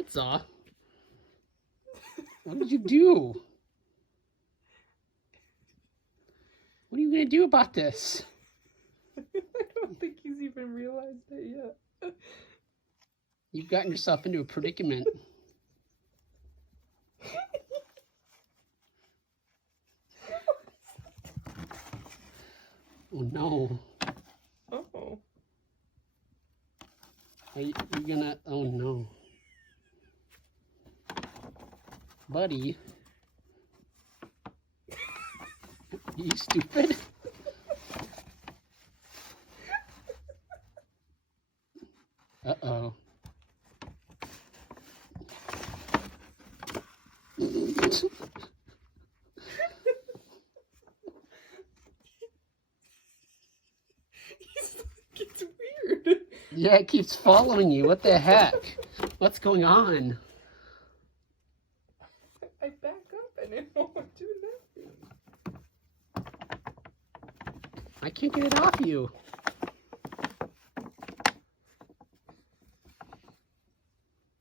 Fritza, what did you do? What are you gonna do about this? I don't think he's even realized it yet. You've gotten yourself into a predicament. Oh no. Oh. Are you gonna, oh no. Buddy. You stupid. Uh-oh. It's weird. Yeah, it keeps following you. What the heck? What's going on? I back up and it won't do nothing. I can't get it off you.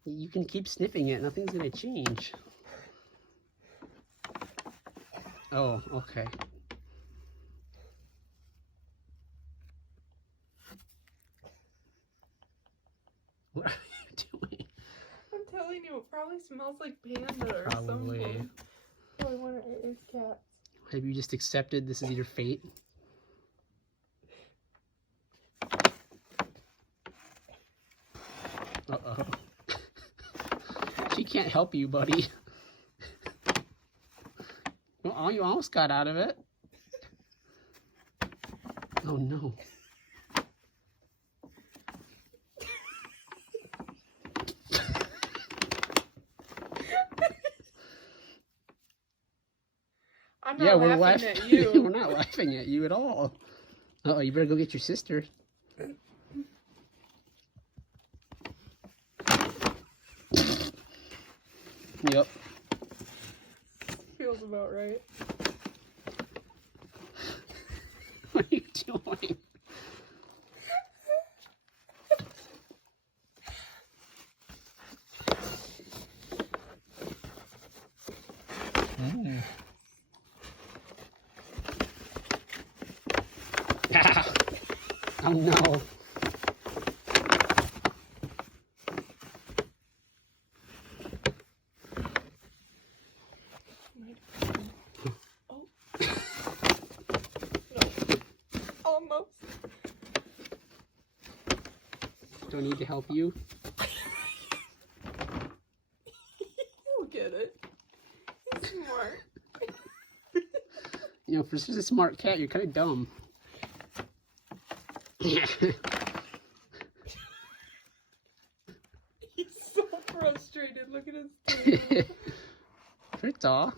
You can keep sniffing it. Nothing's gonna change. Oh, okay. What are you doing? I'm telling you, it probably smells like panda or Probably. something. Probably one of A's cats. Have you just accepted this is your fate? Uh-oh. She can't help you, buddy. Oh, you almost got out of it. Oh, no. I'm not laughing at you. We're not laughing at you at all. Uh-oh, you better go get your sister. Yep. Feels about right. What are you doing? Oh no. Oh. No. Almost. Do I need to help you? You'll get it. He's smart. You know, for such a smart cat, you're kind of dumb. He's so frustrated. Look at his tail. Fritza.